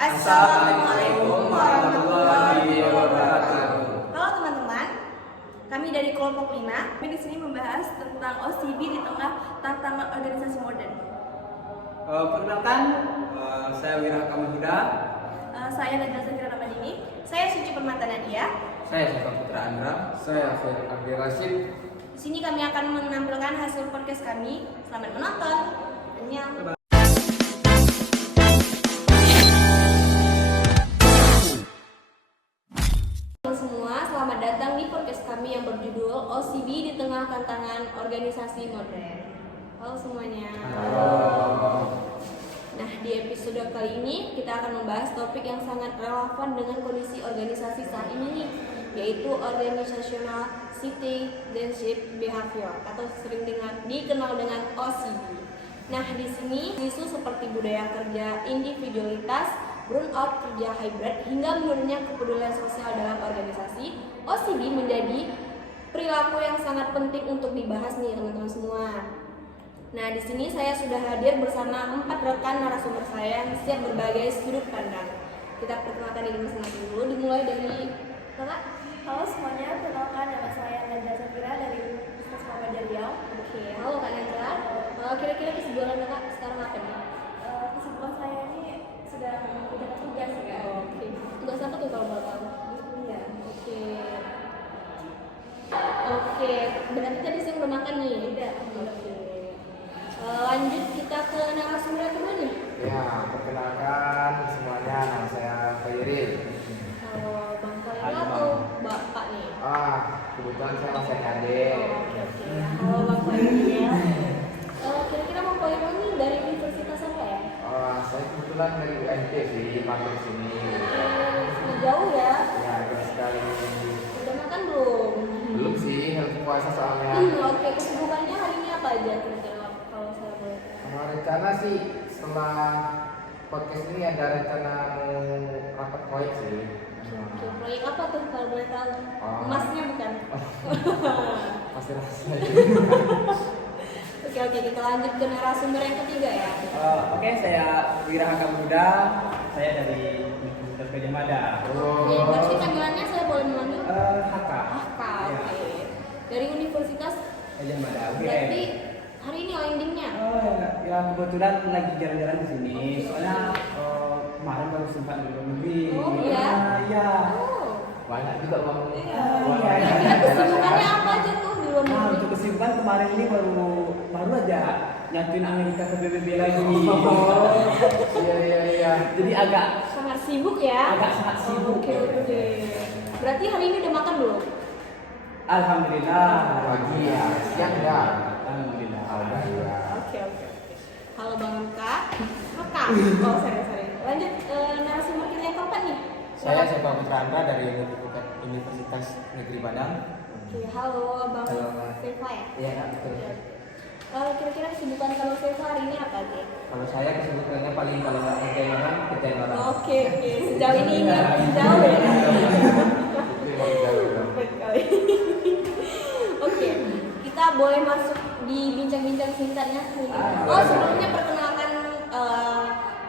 Assalamualaikum warahmatullahi wabarakatuh. Halo teman-teman, kami dari kelompok 5. Kami di sini membahas tentang OCB di tengah tantangan organisasi modern. Perkenalkan, saya Wira Kamuhuda. Saya Najla Safira Ramadini. Saya Suci Permata Nadia. Saya Saka Putra Andra. Saya Farid Abdi Rashid. Di sini kami akan menampilkan hasil podcast kami. Selamat menonton. Annyeong. Semua, selamat datang di podcast kami yang berjudul OCB di tengah tantangan organisasi modern. Halo semuanya. Nah, di episode kali ini kita akan membahas topik yang sangat relevan dengan kondisi organisasi saat ini nih, yaitu organizational citizenship behavior atau sering dikenal dengan OCB. Nah, di sini isu seperti budaya kerja individualitas, burnout, kerja hybrid, hingga menurunnya kepedulian sosial dalam organisasi, OCB menjadi perilaku yang sangat penting untuk dibahas nih teman-teman semua. Nah, di sini saya sudah hadir bersama 4 rekan narasumber saya yang siap berbagai sudut pandang. Kita perkenalkan diri masing-masing dulu, dimulai dari Kakak. Halo semuanya, perkenalkan nama saya Najla Safira dari Universitas Muhammadiyah Riau. Oke, halo Kak Najla. Kira-kira kesibukan Kakak sekarang apa nih? Kesibukan saya ini sedang mengerjakan tugas ya. Oke, tugas apa tuh kalau boleh tahu? Iya. Oke, berarti tadi saya udah makan nih. Tidak. Oke. Lanjut kita ke narasumber kedua nih. Ya, perkenalkan semuanya, nama saya Khairil. Halo Bang Khairil Halo, atau Bang. Bapak nih? Kebetulan saya masih adik. Oke. Halo Bang Khairil. Kira-kira Bang Khairil nih dari universitas apa ya? Saya kebetulan dari UNT sih, mampir sini. Sangat jauh ya. Ya, agak sekali. Udah makan belum? Belum sih, harus puasa soalnya. Oke, kesibukannya hari ini apa aja kira-kira kalau saya boleh tahu? Rencana sih setelah podcast ini ada rencana mau rapat proyek sih. Oke, proyek apa tuh kalau boleh tahu? Emasnya bukan? Pasti rasanya. Oke, kita lanjut ke narasumber yang ketiga ya. Oke, saya Wira Kamuhuda. Saya dari Universitas Gajah Mada. Oke, berarti panggilannya saya boleh memanggil? HK. Ahka, Ya. oke. Dari Universitas, Gajah Mada. berarti hari ini landingnya? Ya kebetulan lagi jalan-jalan di sini. Soalnya kemarin baru sempat di luar negeri. Oh, iya? Iya. Oh. Banyak juga bang. Iya. Kira-kira kesibukannya apa aja tuh di luar Nah, negeri? untuk kesibukan kemarin ini baru aja nyatuin Amerika ke PBB lagi. Iya. Jadi agak Sangat sibuk ya? sangat sibuk. Oke. Berarti hari ini udah makan belum? Alhamdulillah. Pagi ya, siang ya. Alhamdulillah. Alhamdulillah. Oke. Halo Bang Kak. Kakak. Oh, sorry. Lanjut narasumber kita yang keempat nih. Saya Saka Putra Andra dari Universitas Negeri Padang. Oke, halo Bang Halo. Seva ya? Iya, betul. Kira-kira kesibukan kalau Seva hari ini apa nih? Kalau saya kesibukannya paling kalau nggak kerjain orang. Oke. Sejauh ini jauh ya. Baik kali. Oke, kita boleh masuk di bincang-bincang singkatnya. Sebelumnya perkenalkan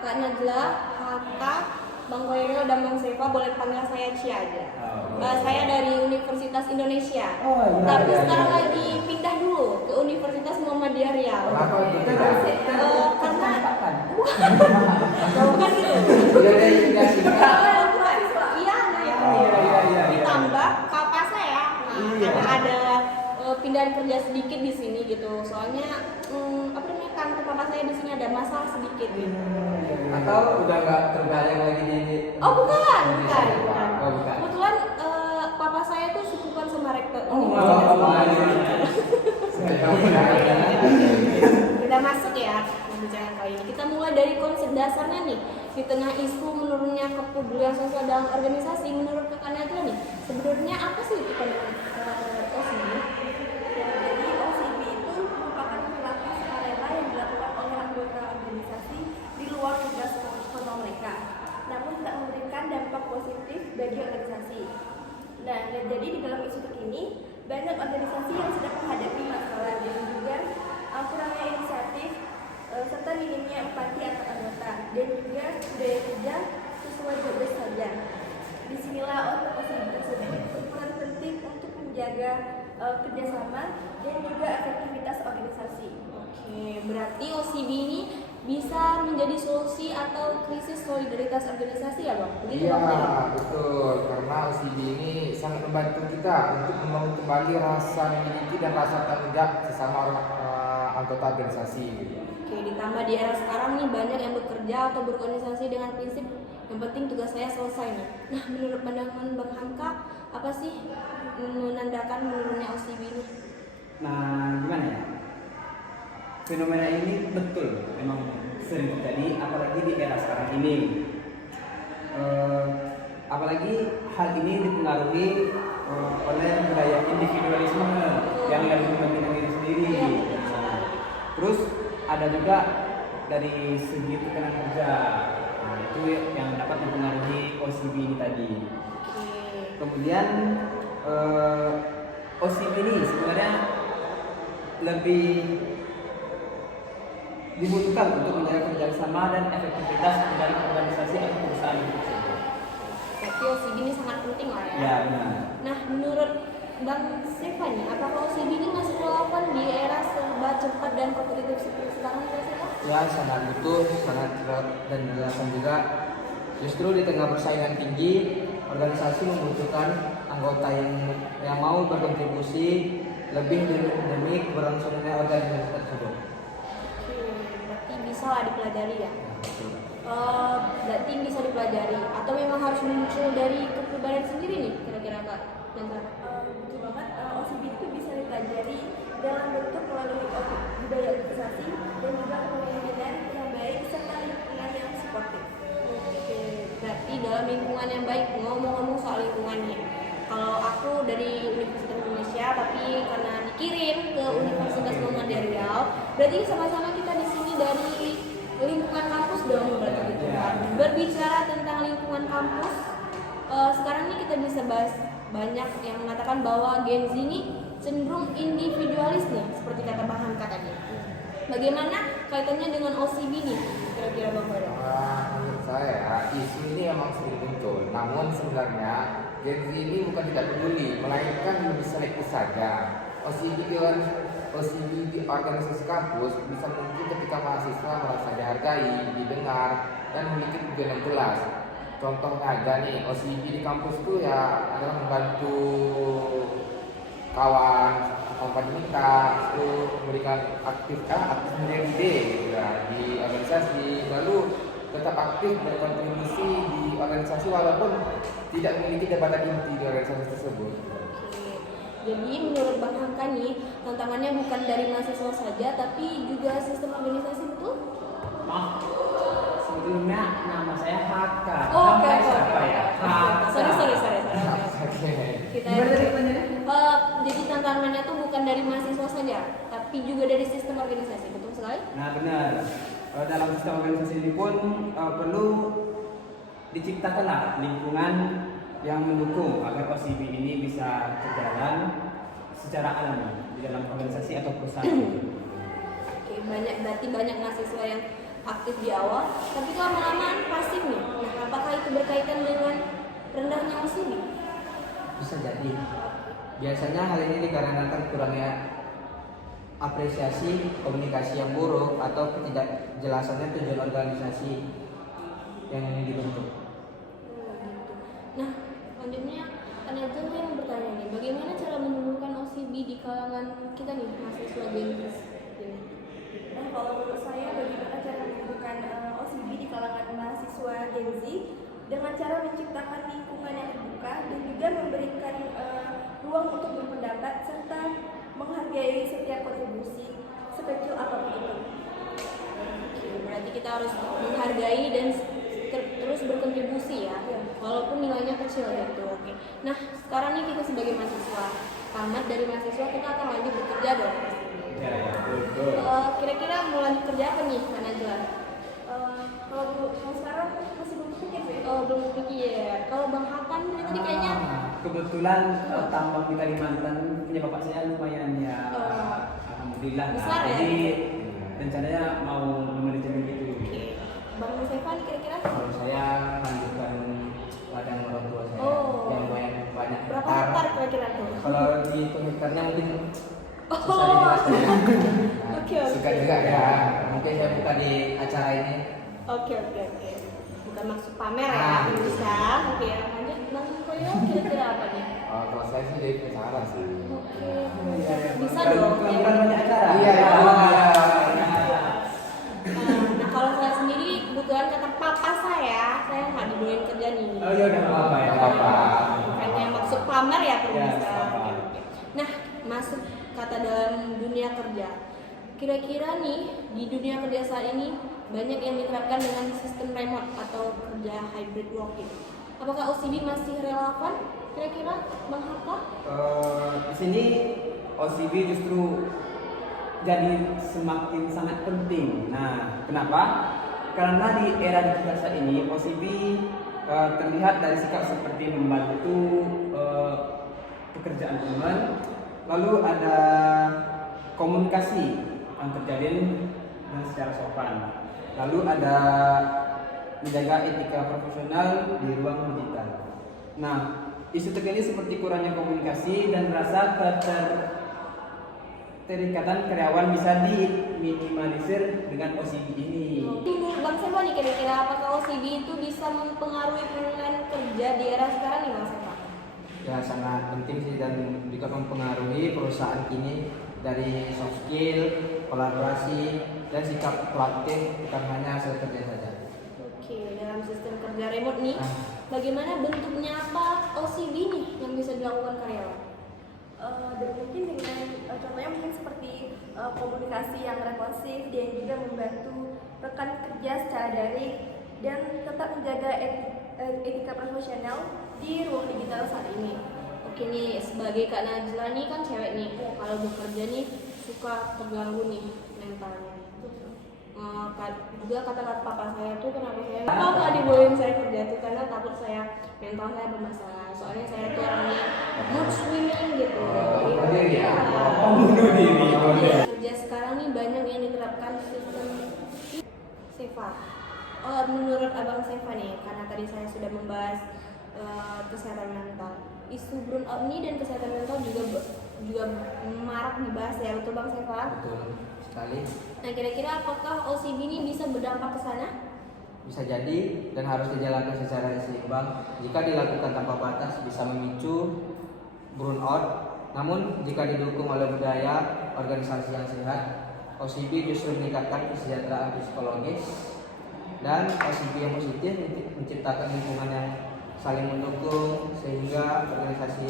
Kak Najla, Kakak, Bang Khairil dan Bang Seva, boleh panggil saya Ci aja. Saya dari Universitas Indonesia. Tapi sekarang lagi pindah dulu ke Universitas Muhammadiyah Riau. Kenapa gitu? Karena bukan gitu. Iya. Ditambah papa saya. Karena ada pindahan kerja sedikit di sini gitu. Soalnya kantor papa saya di sini ada masalah sedikit. Atau udah nggak terbayang lagi di? Oh bukan. Oh, bukan. Kebetulan papa saya tuh sukuan sama rektor. Kita masuk ya pembicaraan kali ini. Kita mulai dari konsep dasarnya nih. Di tengah isu menurunnya kepedulian sosial dalam organisasi, menurut Kakak Najla nih, sebenarnya apa sih itu OCB? Jadi OCB itu merupakan perilaku sukarela yang dilakukan oleh anggota organisasi di luar tugas formal mereka, namun tidak memberikan dampak positif bagi organisasi. Nah, jadi di dalam isu terkini banyak organisasi yang sedang menghadapi masalah dan juga kurangnya inisiatif serta minimnya empati antar anggota dan juga budaya kerja kerjasama dan juga efektivitas organisasi. Oke, berarti OCB ini bisa menjadi solusi atau krisis solidaritas organisasi ya Bang? Begitu Iya, Bang Ferry? betul. Karena OCD ini sangat membantu kita untuk membangun kembali rasa memiliki dan rasa tanggung jawab sesama anggota organisasi. Oke, ditambah di era sekarang nih banyak yang bekerja atau berorganisasi dengan prinsip yang penting tugas saya selesai nih. Nah, menurut pandangan Bang Hamka, apa sih menandakan menurunnya OCB ini? Nah, gimana ya? Fenomena ini betul memang sering terjadi, apalagi di era sekarang ini. Apalagi hal ini dipengaruhi oleh budaya individualisme yang lebih mementingkan diri sendiri. Terus ada juga dari segi tekanan kerja, nah, itu yang dapat mempengaruhi OCB ini tadi. Oke. Kemudian OCB ini sebenarnya lebih dibutuhkan untuk menjaga kerjasama dan efektivitas dalam organisasi atau perusahaan tersebut. Berarti OCB ini sangat penting lah ya. Ya, benar. Nah, menurut Bang Stefani, apakah OCB ini masih relevan di era serba cepat dan kompetitif seperti sekarang Bang Stefani? Ya, sangat butuh, sangat dan relevan juga. Justru di tengah persaingan tinggi, organisasi membutuhkan anggota yang mau berkontribusi lebih demi keberlangsungan organisasi tersebut. Oke, berarti bisa lah dipelajari ya. Berarti bisa dipelajari atau memang harus muncul dari kepribadian sendiri nih kira-kira Kak? Bentar. Betul banget, OCB itu bisa dipelajari dalam bentuk melalui budaya organisasi dan juga kepemimpinan yang baik serta lingkungan yang suportif. Oke, berarti dalam lingkungan yang baik. Ngomong-ngomong soal lingkungannya, kalau aku dari Universitas Indonesia tapi karena dikirim ke Universitas Muhammadiyah Riau, berarti sama-sama kita di sini dari lingkungan kampus dong berarti gitu. Berbicara tentang lingkungan kampus, sekarang ini kita bisa bahas banyak yang mengatakan bahwa Gen Z ini cenderung individualis nih, seperti kata Bang Hamka tadi. Bagaimana kaitannya dengan OCB nih? Kira-kira Bang Ferry? Menurut saya isu ini memang sering muncul. Namun sebenarnya Gen Z ini bukan tidak peduli, melainkan lebih selektif saja. OCB di organisasi kampus bisa muncul ketika mahasiswa merasa dihargai, didengar, dan memiliki tujuan yang jelas. Contohnya aja nih, OCB di kampus itu ya adalah membantu kawan komunitas itu memberikan aktif menjadi ide gitu ya, di organisasi, lalu tetap aktif berkontribusi di organisasi walaupun tidak memiliki jabatan inti di organisasi tersebut. Oke. Jadi menurut Bang Hamka nih, tantangannya bukan dari mahasiswa saja tapi juga sistem organisasi, betul? Maaf, sebelumnya nama saya Haka. Oh, oke, Haka oke, siapa oke. ya? Haka. Sorry. Oke. Kita Gimana tadi pertanyaannya? jadi tantangannya tuh bukan dari mahasiswa saja, tapi juga dari sistem organisasi, betul sekali? Nah, benar. Dalam sistem organisasi ini pun perlu diciptakanlah lingkungan yang mendukung agar OCB ini bisa berjalan secara alami di dalam organisasi atau perusahaan. Oke, berarti banyak mahasiswa yang aktif di awal, tapi lama-lamaan pasif nih. Nah, apakah itu berkaitan dengan rendahnya OCB? Bisa jadi. Biasanya hal ini dikarenakan kurangnya apresiasi, komunikasi yang buruk, atau ketidakjelasannya tujuan organisasi yang ingin dibentuk. Nah, selanjutnya Anaja yang bertanya nih, bagaimana cara menumbuhkan OCB di kalangan kita nih, mahasiswa Gentis? Nah, kalau menurut saya bagaimana cara menumbuhkan OCB di kalangan mahasiswa Gen Z dengan cara menciptakan lingkungan yang terbuka dan juga memberikan ruang untuk berpendapat serta menghargai setiap kontribusi sekecil apapun itu. Oke, berarti kita harus menghargai dan terus berkontribusi ya, walaupun nilainya kecil gitu. Oke. Nah, sekarang nih kita sebagai mahasiswa, tamat dari mahasiswa kita akan lanjut bekerja dong. Ya, betul. Kira-kira mau lanjut kerja apa nih, Kak Najwa? Kalau sekarang masih belum pikir sih. Belum pikir. Kalau Bang Hakan tadi kayaknya Kebetulan tambang di Kalimantan punya bapak saya lumayan ya. Alhamdulillah. Besar ya? Jadi rencananya mau memanajemen gitu. Bang Stefan kira-kira Kalau saya melanjutkan ladang orang tua saya Oh. yang banyak berapa hektar. hektar kira-kira tuh? Kalau dihitung hektarnya mungkin susah dijelaskan ya. Nah, Oke. Suka juga ya. mungkin saya buka di acara ini. Oke. Bukan maksud pamer ya, Ah. bisa. Oke, lanjut Bang Koyo, kira-kira apa nih? Kalau saya sih jadi pengacara sih. Oke, bisa Bukan- dong. bukan Ya. banyak acara. Iya, Ya. Nah, kalau saya sendiri kebetulan kata papa saya nggak dibolehin kerja nih. Oh ya udah nggak apa-apa ya. Nggak apa-apa. Bukannya maksud pamer ya pemirsa. Ya, nggak apa-apa. Oke. Nah, masuk kata dalam dunia kerja. Kira-kira nih di dunia kerja saat ini banyak yang diterapkan dengan sistem remote atau kerja hybrid working. Apakah OCB masih relevan? Kira-kira Bang Hatta? Di sini OCB justru jadi semakin sangat penting. Nah, kenapa? Karena di era digital saat ini OCB terlihat dari sikap seperti membantu pekerjaan teman, lalu ada komunikasi yang terjalin secara sopan, lalu ada menjaga etika profesional di ruang digital. Nah, isu terkini seperti kurangnya komunikasi dan rasa keterikatan karyawan bisa diminimalisir dengan OCB ini. Menurut Bang Seva nih kira-kira apakah OCB itu bisa mempengaruhi pilihan kerja di era sekarang nih Bang Seva? Ya sangat penting sih dan juga mempengaruhi perusahaan kini dari soft skill, kolaborasi, dan sikap proaktif bukan hanya hasil kerja saja. Oke, dalam sistem kerja remote nih, Ah. bagaimana bentuknya apa OCB nih yang bisa dilakukan karyawan? Dan mungkin dengan contohnya mungkin seperti komunikasi yang responsif dan juga membantu rekan kerja secara daring dan tetap menjaga etika profesional di ruang digital saat ini. Oke nih, sebagai Kak Najla nih kan cewek nih, kalau bekerja nih suka terganggu nih mentalnya. Juga kata-kata papa saya tuh kenapa saya nggak dibolehin saya kerja tuh karena takut saya mental saya bermasalah. Soalnya saya tuh orangnya mood swinging gitu. bunuh diri ya? Bunuh diri. Kerja sekarang nih banyak yang diterapkan sistem Seva. Menurut Abang Seva nih, karena tadi saya sudah membahas kesehatan mental, isu burnout nih dan kesehatan mental juga marak dibahas ya, betul Bang Seva? Betul sekali. Nah, kira-kira apakah OCB ini bisa berdampak ke sana? Bisa jadi dan harus dijalankan secara seimbang. Jika dilakukan tanpa batas bisa memicu burnout. Namun jika didukung oleh budaya organisasi yang sehat, OCB justru meningkatkan kesejahteraan psikologis dan OCB yang positif menciptakan lingkungan yang saling mendukung sehingga organisasi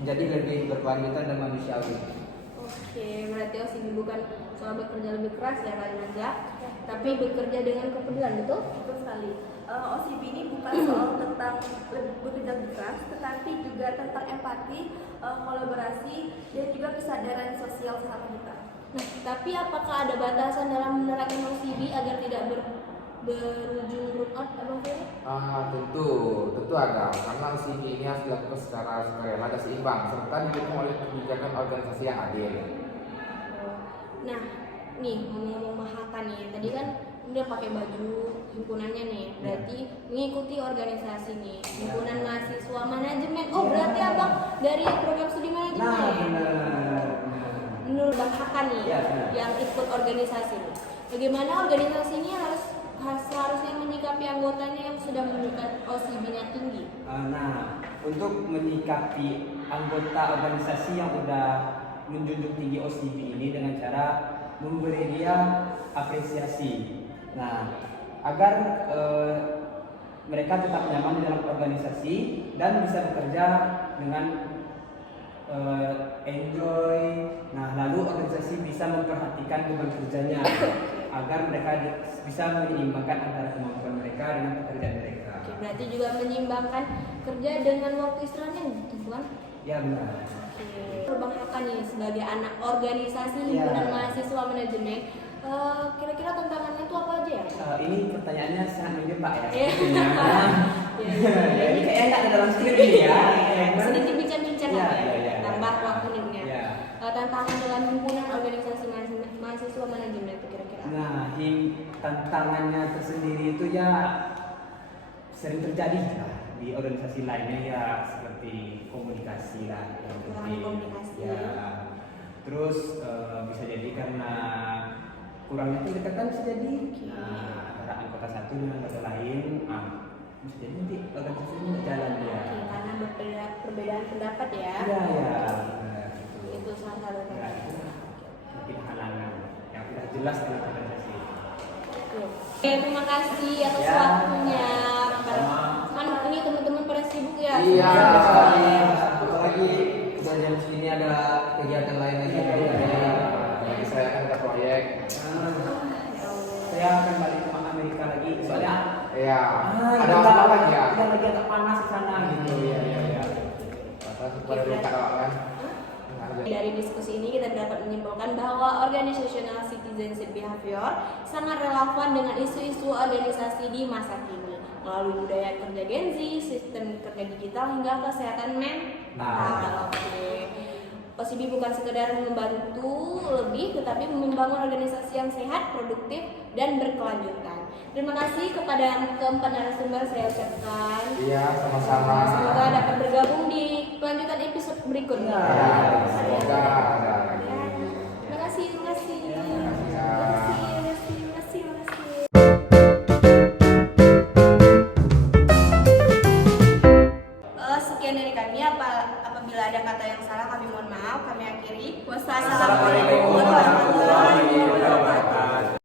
menjadi lebih berkelanjutan dan manusiawi. Oke, berarti OCB bukan soal bekerja lebih keras ya Kak Najla, tapi bekerja dengan kepedulian, betul? Betul sekali. OCB ini bukan soal tentang bekerja keras, tetapi juga tentang empati, kolaborasi, dan juga kesadaran sosial sama kita. Nah, tapi apakah ada batasan dalam menerapkan OCB agar tidak berujung burnout, Abang Ferry? Tentu ada, karena OCB ini harus dilakukan secara sukarela dan seimbang serta didukung oleh kebijakan organisasi yang adil. Nah, nih ngomong-ngomong Mahaka nih, tadi kan udah pakai baju himpunannya nih, berarti mengikuti organisasi nih, himpunan mahasiswa manajemen. Oh, berarti abang dari program studi manajemen Nah, ya? benar. Menurut Bang Haka nih, Ya, benar. yang ikut organisasi nih, bagaimana organisasi ini seharusnya menyikapi anggotanya yang sudah menunjukkan OCB-nya tinggi? Nah, untuk menyikapi anggota organisasi yang udah menjunjung tinggi OCB ini dengan cara memberi dia apresiasi. Nah, agar mereka tetap nyaman di dalam organisasi dan bisa bekerja dengan enjoy. Nah, lalu organisasi bisa memperhatikan beban kerjanya agar mereka bisa menyeimbangkan antara kemampuan mereka dengan pekerjaan mereka. Oke, berarti juga menyimbangkan kerja dengan waktu istirahatnya, gitu kan? Ya benar. Oke. Bang Haka nih sebagai anak organisasi Ya. himpunan mahasiswa manajemen, kira-kira tantangannya itu apa aja ya? Ini pertanyaannya sangat menjebak ya. Iya. sepertinya. Ya, Ini kayaknya nggak ada dalam skrip ini ya. sedikit bincang-bincang Ya, lah ya, ya, ya, tambah ya. waktu nih. Ya. Tantangan dalam himpunan organisasi mahasiswa manajemen itu kira-kira. Nah, tantangannya tersendiri itu ya sering terjadi lah di organisasi lainnya ya seperti komunikasi lah yang Kurang penting. komunikasi. Ya. Terus bisa jadi karena kurangnya pendekatan bisa jadi antara anggota satu dengan anggota lain, bisa jadi nanti organisasi ini nggak jalan ya. Oke, karena perbedaan pendapat ya. Iya ya. Gitu. Itu salah satu. Ya, itu mungkin halangan yang tidak jelas dalam organisasi. Oke, terima kasih atas Ya. waktunya. Sama. Kan ini teman-teman pada sibuk ya. Iya, Semuanya. apalagi udah jam segini ada kegiatan lain lagi. Jadi saya akan ada proyek. Saya akan balik ke Amerika lagi. Soalnya Ya, ada kita apa lagi ya? Kita lagi agak panas di sana gitu. Ya. Atas kepada luka kan. Dari diskusi ini kita dapat menyimpulkan bahwa organizational citizenship behavior sangat relevan dengan isu-isu organisasi di masa kini melalui budaya kerja Gen Z, sistem kerja digital hingga kesehatan mental. Oke. OCB bukan sekedar membantu lebih, tetapi membangun organisasi yang sehat, produktif, dan berkelanjutan. Terima kasih kepada keempat narasumber saya ucapkan. Iya, sama-sama. Semoga dapat bergabung di kelanjutan episode berikutnya. Ya, semoga ada lagi. Terima kasih, terima kasih. Ya. Terima kasih. Sekian dari kami. Apabila ada kata yang salah kami mohon maaf. Kami akhiri. Wassalamualaikum.